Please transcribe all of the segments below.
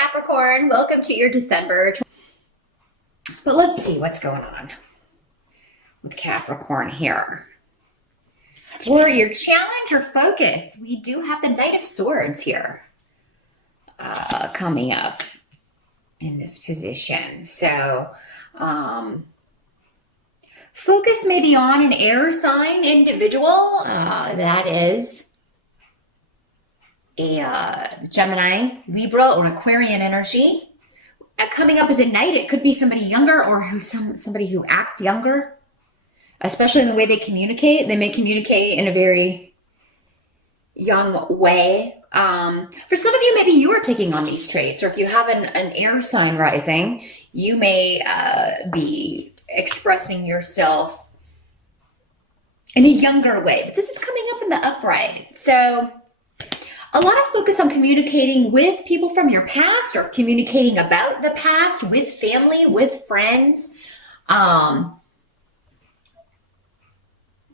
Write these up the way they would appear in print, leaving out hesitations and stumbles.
Capricorn. Welcome to your December. But let's see what's going on with Capricorn here. For your challenge or focus, we do have the Knight of Swords here coming up in this position. So focus may be on an air sign individual. That is a Gemini, Libra, or Aquarian energy. Coming up as a knight, it could be somebody younger or somebody who acts younger, especially in the way they communicate. They may communicate in a very young way. For some of you, maybe you are taking on these traits, or if you have an air sign rising, you may be expressing yourself in a younger way. But this is coming up in the upright. So a lot of focus on communicating with people from your past or communicating about the past with family, with friends,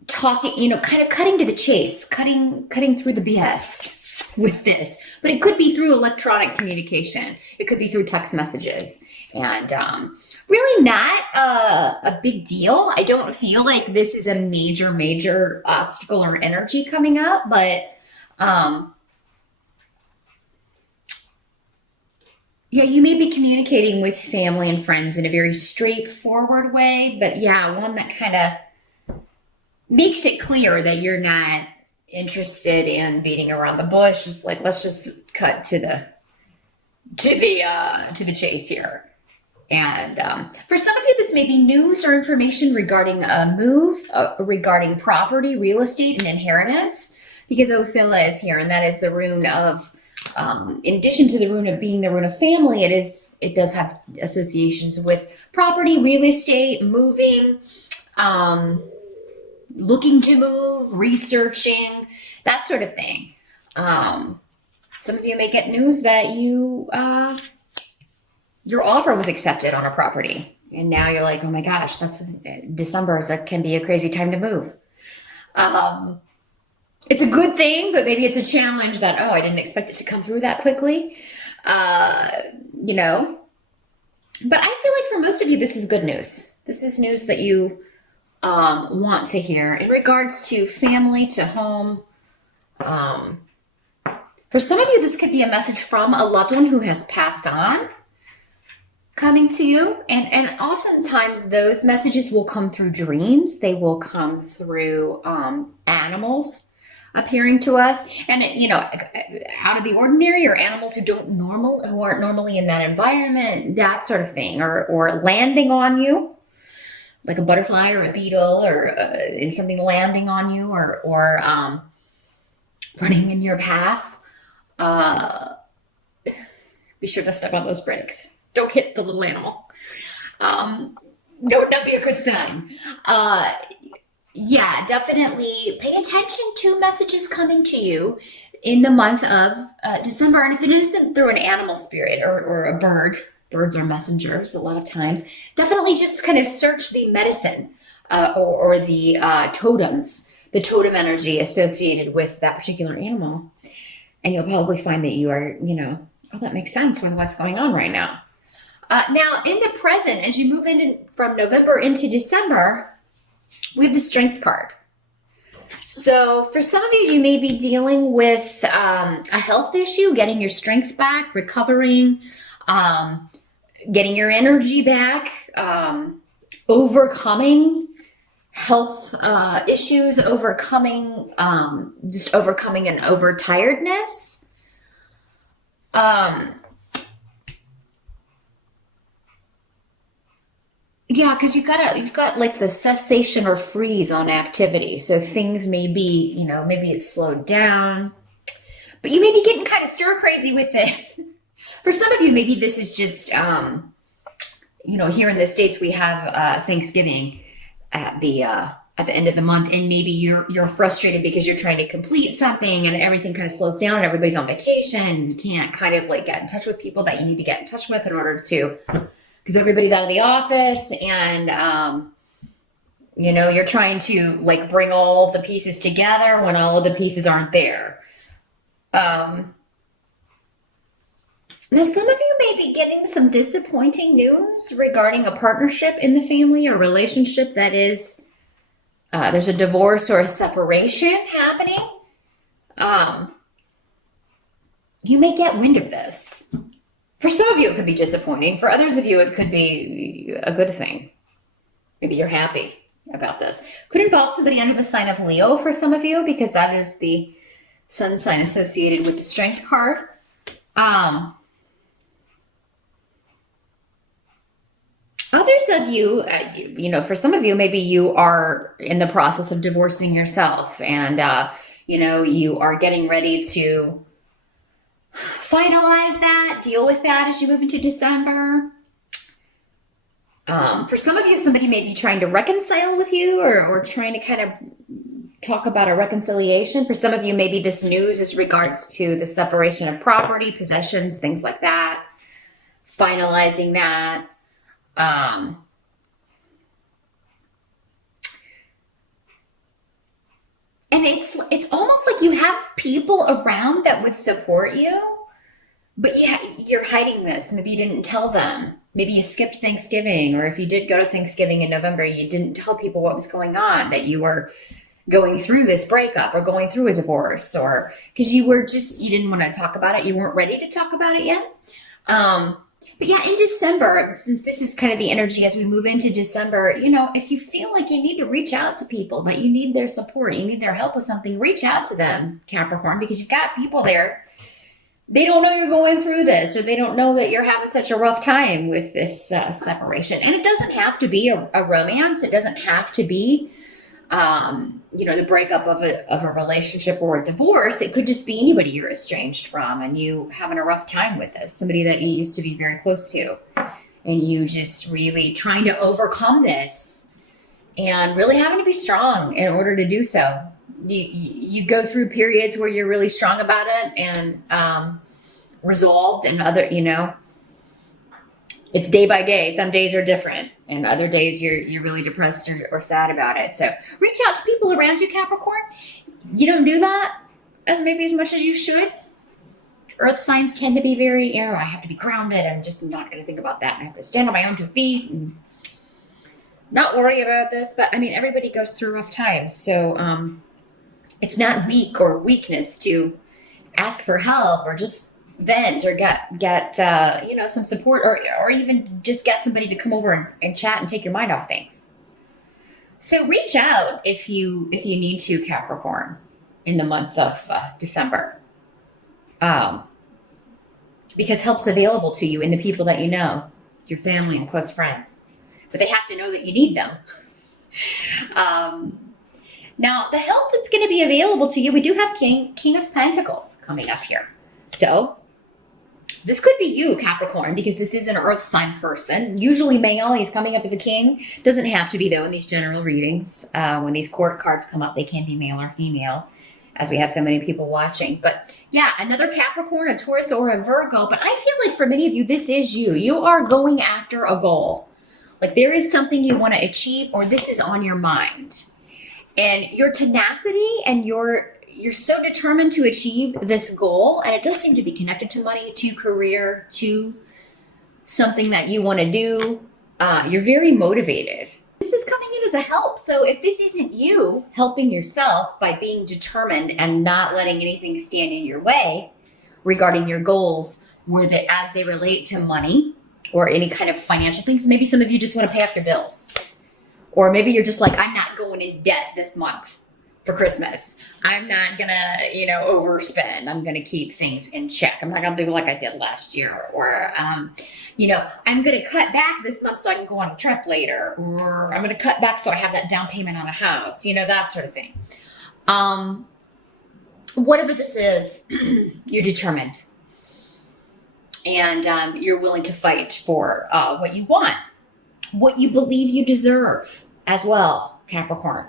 talking, kind of cutting to the chase, cutting through the BS with this. But it could be through electronic communication. It could be through text messages. And really not a big deal. I don't feel like this is a major obstacle or energy coming up, but yeah, you may be communicating with family and friends in a very straightforward way, but yeah, one that kind of makes it clear that you're not interested in beating around the bush. It's like, let's just cut to the chase here. And for some of you, this may be news or information regarding a move, regarding property, real estate, and inheritance, because Ophila is here, and that is the rune of, in addition to the rune of being the rune of family, it does have associations with property, real estate, moving, looking to move, researching, that sort of thing. Some of you may get news that your offer was accepted on a property, and now you're like, oh my gosh, December can be a crazy time to move. It's a good thing, but maybe it's a challenge that, I didn't expect it to come through that quickly, But I feel like for most of you, this is good news. This is news that you want to hear in regards to family, to home. For some of you, this could be a message from a loved one who has passed on coming to you. And oftentimes those messages will come through dreams. They will come through animals appearing to us, and out of the ordinary, or animals who aren't normally in that environment, that sort of thing, or landing on you, like a butterfly or a beetle, or something landing on you, or running in your path. Be sure to step on those brakes. Don't hit the little animal. That would not be a good sign. Yeah, definitely pay attention to messages coming to you in the month of December. And if it isn't through an animal spirit or a bird, birds are messengers a lot of times, definitely just kind of search the medicine or the totems, the totem energy associated with that particular animal. And you'll probably find that you are, that makes sense with what's going on right now. Now, in the present, as you move from November into December, we have the Strength card. So for some of you, you may be dealing with a health issue, getting your strength back, recovering, getting your energy back, overcoming health issues, overcoming an overtiredness. Yeah, because you've got like the cessation or freeze on activity. So things may be, maybe it's slowed down, but you may be getting kind of stir crazy with this. For some of you, maybe this is just, here in the States, we have Thanksgiving at the end of the month, and maybe you're frustrated because you're trying to complete something and everything kind of slows down and everybody's on vacation. You can't kind of like get in touch with people that you need to get in touch with in order to, because everybody's out of the office, and you're trying to like bring all the pieces together when all of the pieces aren't there. Now, some of you may be getting some disappointing news regarding a partnership in the family or relationship that is, there's a divorce or a separation happening. Um, you may get wind of this. For some of you, it could be disappointing. For others of you, it could be a good thing. Maybe you're happy about this. Could involve somebody under the sign of Leo for some of you, because that is the sun sign associated with the Strength card. Others of you, for some of you, maybe you are in the process of divorcing yourself, and you are getting ready to finalize that, deal with that as you move into December. For some of you, somebody may be trying to reconcile with you, or trying to kind of talk about a reconciliation. For some of you, maybe this news is regards to the separation of property, possessions, things like that, finalizing that. And it's almost like you have people around that would support you, but you're hiding this. Maybe you didn't tell them. Maybe you skipped Thanksgiving, or if you did go to Thanksgiving in November, you didn't tell people what was going on, that you were going through this breakup or going through a divorce, or because you didn't want to talk about it. You weren't ready to talk about it yet. But yeah, in December, since this is kind of the energy as we move into December, if you feel like you need to reach out to people, that you need their support, you need their help with something, reach out to them, Capricorn, because you've got people there. They don't know you're going through this, or they don't know that you're having such a rough time with this separation. And it doesn't have to be a romance. It doesn't have to be, the breakup of a relationship or a divorce. It could just be anybody you're estranged from, and you having a rough time with this, somebody that you used to be very close to, and you just really trying to overcome this and really having to be strong in order to do so. You go through periods where you're really strong about it and resolved, and other, it's day by day. Some days are different, and other days you're really depressed or sad about it. So reach out to people around you, Capricorn. You don't do that maybe as much as you should. Earth signs tend to be very, I have to be grounded. I'm just not going to think about that. I have to stand on my own 2 feet and not worry about this. But everybody goes through rough times. So it's not weak or weakness to ask for help, or just vent, or get some support, or even just get somebody to come over and chat and take your mind off things. So reach out if you need to, Capricorn, in the month of December, because help's available to you in the people that you know, your family and close friends, but they have to know that you need them. Now, the help that's going to be available to you, we do have King of Pentacles coming up here. So this could be you, Capricorn, because this is an earth sign person, usually male. He's coming up as a king. Doesn't have to be, though, in these general readings. When these court cards come up, they can be male or female, as we have so many people watching. But yeah, another Capricorn, a Taurus, or a Virgo. But I feel like for many of you, this is you. You are going after a goal. Like there is something you want to achieve, or this is on your mind. And your tenacity, and you're so determined to achieve this goal, and it does seem to be connected to money, to career, to something that you want to do. You're very motivated. This is coming in as a help. So if this isn't you helping yourself by being determined and not letting anything stand in your way regarding your goals, as they relate to money or any kind of financial things, maybe some of you just want to pay off your bills. Or maybe you're just like, I'm not going in debt this month for Christmas. I'm not going to, overspend. I'm going to keep things in check. I'm not going to do like I did last year. Or, I'm going to cut back this month so I can go on a trip later. Or I'm going to cut back so I have that down payment on a house, that sort of thing. Whatever this is, you're determined. And you're willing to fight for what you want, what you believe you deserve as well, Capricorn.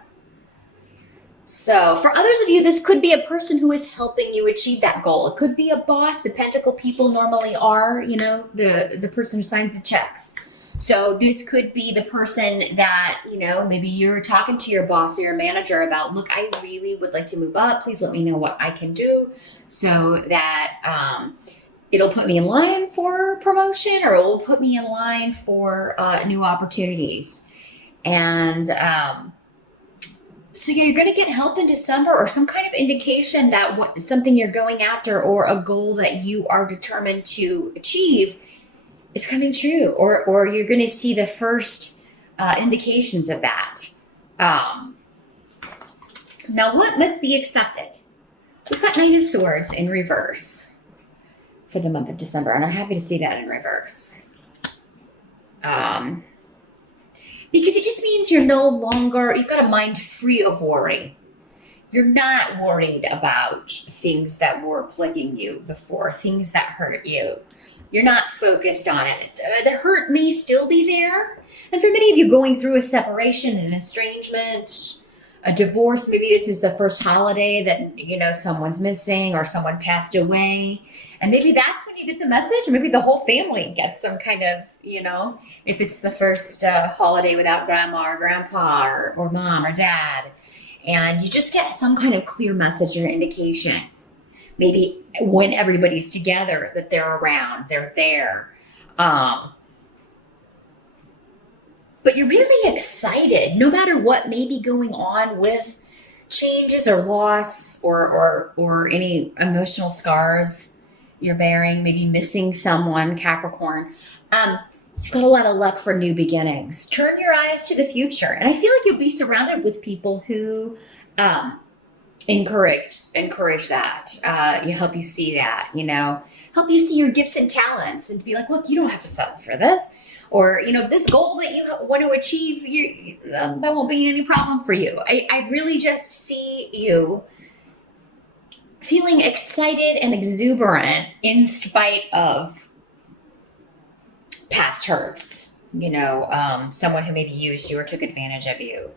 So for others of you, this could be a person who is helping you achieve that goal. It could be a boss. The Pentacle people normally are, the person who signs the checks. So this could be the person that, maybe you're talking to your boss or your manager about, look, I really would like to move up. Please let me know what I can do so that It'll put me in line for promotion, or it will put me in line for new opportunities. And so you're going to get help in December, or some kind of indication that something you're going after or a goal that you are determined to achieve is coming true, or you're going to see the first indications of that. Now, what must be accepted? We've got Knight of Swords in reverse for the month of December, and I'm happy to see that in reverse. Because it just means you've got a mind free of worry. You're not worried about things that were plaguing you before, things that hurt you. You're not focused on it. The hurt may still be there. And for many of you going through a separation, an estrangement, a divorce, maybe this is the first holiday that, someone's missing or someone passed away. And maybe that's when you get the message. Maybe the whole family gets some kind of, if it's the first holiday without grandma or grandpa or mom or dad. And you just get some kind of clear message or indication. Maybe when everybody's together, that they're around, they're there. But you're really excited, no matter what may be going on with changes or loss or any emotional scars you're bearing, maybe missing someone, Capricorn. You've got a lot of luck for new beginnings. Turn your eyes to the future. And I feel like you'll be surrounded with people who encourage that. You help you see that, help you see your gifts and talents and be like, look, you don't have to settle for this. Or, this goal that you want to achieve, that won't be any problem for you. I really just see you feeling excited and exuberant in spite of past hurts. Someone who maybe used you or took advantage of you.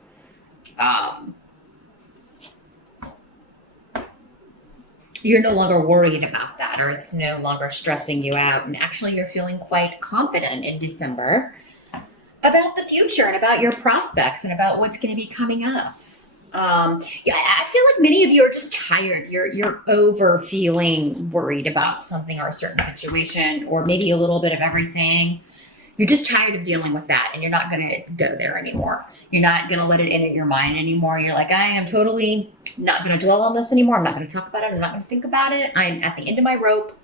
You're no longer worried about that, or it's no longer stressing you out. And actually, you're feeling quite confident in December about the future and about your prospects and about what's going to be coming up. I feel like many of you are just tired. You're over feeling worried about something or a certain situation, or maybe a little bit of everything. You're just tired of dealing with that, and you're not going to go there anymore. You're not going to let it enter your mind anymore. You're like, I am totally not going to dwell on this anymore. I'm not going to talk about it. I'm not going to think about it. I'm at the end of my rope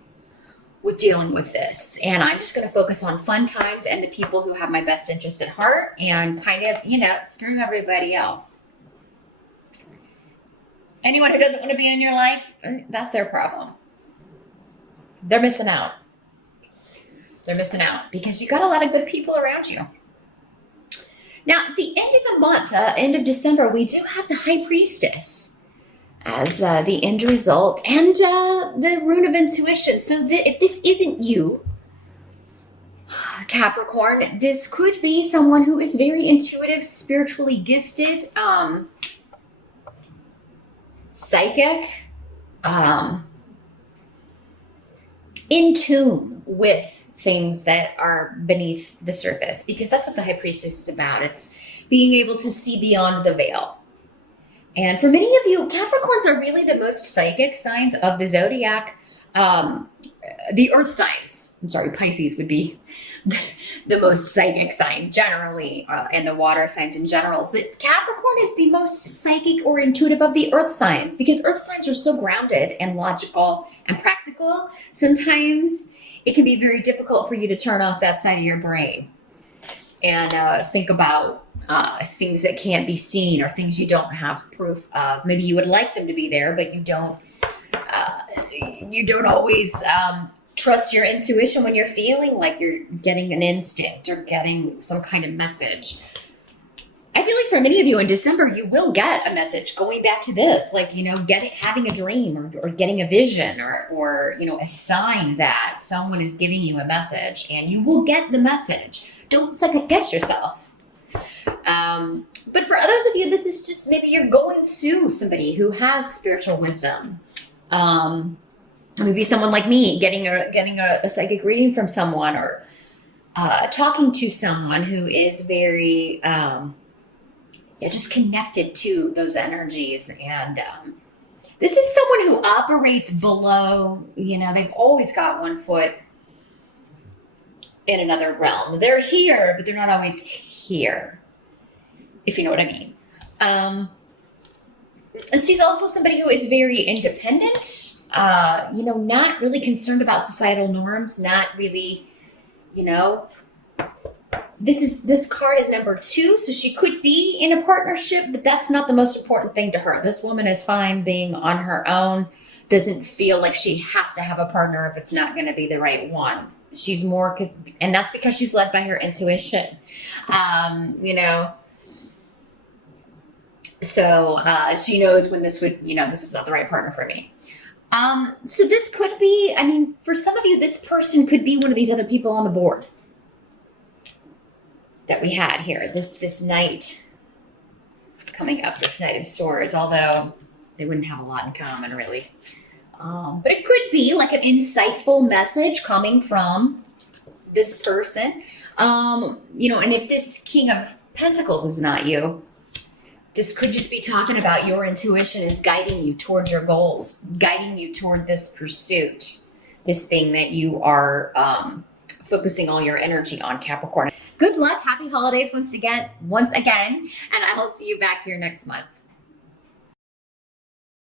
with dealing with this. And I'm just going to focus on fun times and the people who have my best interest at heart, and kind of, screw everybody else. Anyone who doesn't want to be in your life, that's their problem. They're missing out. They're missing out because you got a lot of good people around you. Now, at the end of the month, end of December, we do have the High Priestess as the end result, and the Rune of Intuition. So if this isn't you, Capricorn, this could be someone who is very intuitive, spiritually gifted, psychic, in tune with things that are beneath the surface, because that's what the High Priestess is about. It's being able to see beyond the veil. And for many of you, Capricorns are really the most psychic signs of the zodiac. The earth signs, Pisces would be the most psychic sign generally, and the water signs in general. But Capricorn is the most psychic or intuitive of the earth signs, because earth signs are so grounded and logical and practical. Sometimes it can be very difficult for you to turn off that side of your brain and think about things that can't be seen, or things you don't have proof of. Maybe you would like them to be there, but you don't always trust your intuition when you're feeling like you're getting an instinct or getting some kind of message. I feel like for many of you in December, you will get a message going back to this, like, having a dream or getting a vision or a sign that someone is giving you a message, and you will get the message. Don't second guess yourself. But for others of you, this is just maybe you're going to somebody who has spiritual wisdom. Maybe someone like me getting a psychic reading from someone, or talking to someone who is very just connected to those energies and This is someone who operates below, they've always got one foot in another realm. They're here, but they're not always here, if you know what I mean. She's also somebody who is very independent, not really concerned about societal norms, not really, this card is number 2, so she could be in a partnership, but that's not the most important thing to her. This woman is fine being on her own, doesn't feel like she has to have a partner if it's not going to be the right one. She's more, and that's because she's led by her intuition, So she knows when this would, this is not the right partner for me. So this could be, for some of you, this person could be one of these other people on the board that we had here. This knight coming up, this Knight of Swords, although they wouldn't have a lot in common, really. But it could be like an insightful message coming from this person. And if this King of Pentacles is not you, this could just be talking about your intuition is guiding you towards your goals, guiding you toward this pursuit, this thing that you are focusing all your energy on, Capricorn. Good luck. Happy holidays once again, and I will see you back here next month.